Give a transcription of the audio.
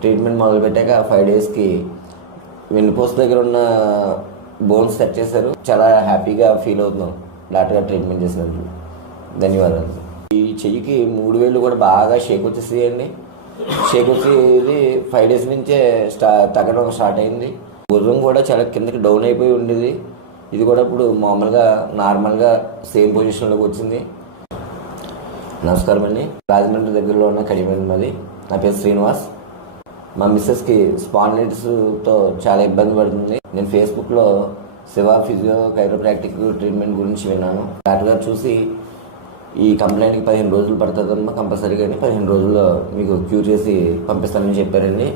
Treatment మొదలుపెట్టాక 5 డేస్కి వెన్నుపూస దగ్గర ఉన్న బోన్స్ సెట్ చేశారు. చాలా హ్యాపీగా ఫీల్ అవుతున్నాం డాక్టర్ గారు ట్రీట్మెంట్ చేసినందుకు. ధన్యవాదాలు. ఈ చెయ్యికి 3 వేళ్ళు కూడా బాగా షేక్ వచ్చేసేయండి. షేక్ వచ్చేది 5 డేస్ నుంచే తగ్గడం స్టార్ట్ అయింది. గుర్రం కూడా చాలా కిందకి డౌన్ అయిపోయి ఉండేది. ఇది కూడా ఇప్పుడు మామూలుగా నార్మల్గా సేమ్ పొజిషన్లోకి వచ్చింది. నమస్కారం అండి. రాజమండ్రి దగ్గరలో ఉన్న కడిమండి మాది. నా పేరు శ్రీనివాస్. మా మిస్సెస్కి స్పాండిలైటిస్తో చాలా ఇబ్బంది పడుతుంది. నేను ఫేస్బుక్లో శివ ఫిజియో కైరోప్రాక్టిక్ ట్రీట్మెంట్ గురించి విన్నాను. డాక్టర్ గారు చూసి ఈ కంప్లైంట్కి 15 రోజులు పడుతుందమ్మా, కంపల్సరీగా 15 రోజుల్లో మీకు క్యూర్ చేసి పంపిస్తానని చెప్పారండి.